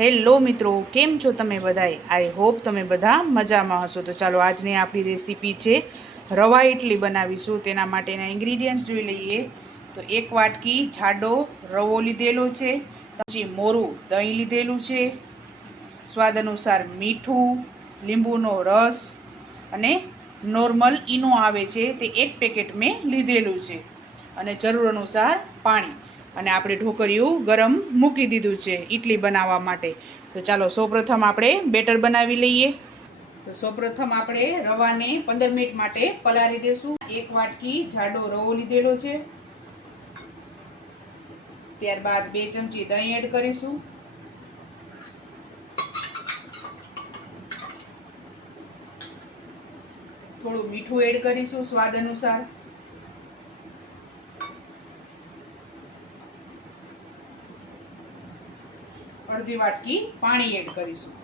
Hello મિત્રો, કેમ છો તમે બધાય? આઈ હોપ તમે બધા મજામાં હશો. તો ચાલો આજની આપણી રેસીપી છે, રવા ઇડલી બનાવીશું. તેના માટેના ઇન્ગ્રીડિયન્ટ્સ જોઈ લઈએ. તો એક વાટકી છાડો રવો લીધેલો છે, પછી મોરું દહીં લીધેલું છે, સ્વાદ અનુસાર મીઠું, લીંબુનો રસ અને નોર્મલ ઈનો આવે છે તે એક પેકેટ મેં લીધેલું છે. અને જરૂર અનુસાર પાણી. અને આપણે ઢોકળિયું ગરમ મૂકી દીધું છે ઇડલી બનાવવા માટે. તો ચાલો, સૌપ્રથમ આપણે બેટર બનાવી લઈએ. તો સૌપ્રથમ આપણે રવાને પંદર મિનિટ માટે પલાળી દેશું. એક વાટકી જાડો રવો લીધેલો છે. ત્યારબાદ બે ચમચી દહીં એડ કરીશું. થોડું મીઠું એડ કરીશું સ્વાદ અનુસાર. અડધી વાટકી પાણી એડ કરીશું.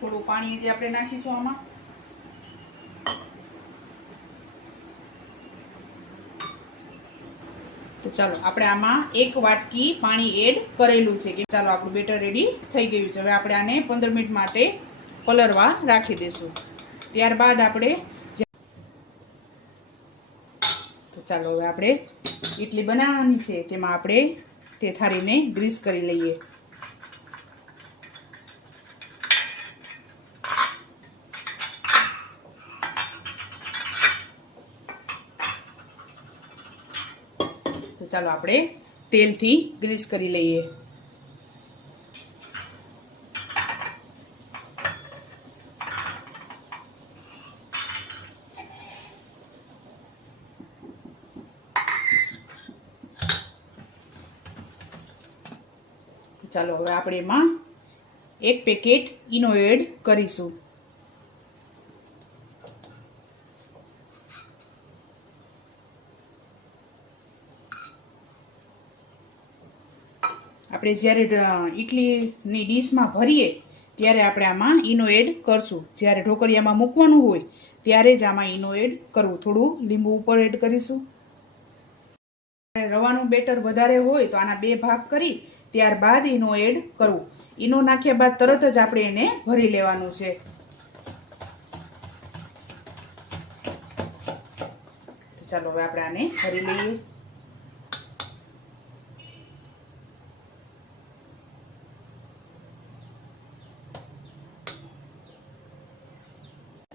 થોડું પાણી જે આપણે નાખીશું આમાં. તો ચાલો, આપણે આમાં એક વાટકી પાણી એડ કરેલું છે. કે ચાલો, આપણું બેટર રેડી થઈ ગયું છે. હવે આપણે આને પંદર મિનિટ માટે પલરવા રાખી દઈશું. ત્યારબાદ આપણે તો ચાલો, હવે આપણે ઇડલી બનાવવાની છે. તેમાં આપણે તે થાળીને ગ્રીસ કરી લઈએ. ચાલો આપણે તેલથી ગ્રીસ કરી લઈએ. ચાલો હવે આપણે એમાં એક પેકેટ ઈનો એડ કરીશું. આપણે જ્યારે ઇડલીની ડીશમાં ભરીએ, ત્યારે આપણે આમાં ઈનો એડ કરશું. જ્યારે ઢોકરિયામાં મૂકવાનું હોય, ત્યારે જ આમાં ઈનો એડ કરવું. થોડું લીંબુ ઉપર એડ કરીશું. રવાનું બેટર વધારે હોય, તો આના બે ભાગ કરી, ત્યારબાદ ઈનો એડ કરવું. ઈનો નાખ્યા બાદ તરત જ આપણે એને ભરી લેવાનું છે. ચાલો હવે આપણે આને ભરી લઈએ.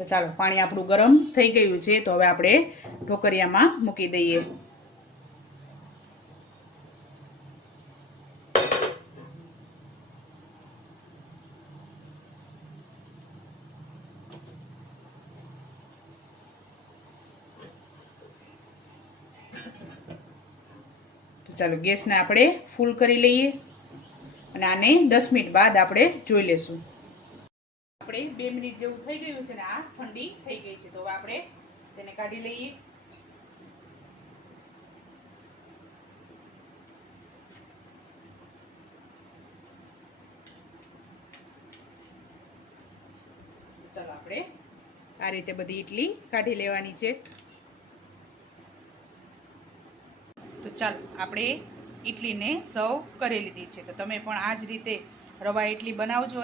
તો ચાલો, પાણી આપણું ગરમ થઈ ગયું છે, તો હવે આપણે ઢોકરિયામાં મૂકી દઈએ. તો ચાલો, ગેસને આપણે ફૂલ કરી લઈએ અને આને દસ મિનિટ બાદ આપણે જોઈ લેશું. આપણે બે મિનિટ જેવું થઈ ગયું છે ને આ ઠંડી થઈ ગઈ છે. તો આપણે તેને કાઢી લઈએ. ચાલો આપણે આ રીતે બધી ઇડલી કાઢી લેવાની છે. તો ચાલો, આપણે ઇડલીને સર્વ કરી લીધી છે. તો તમે પણ આ જ રીતે રવા ઇડલી બનાવજો.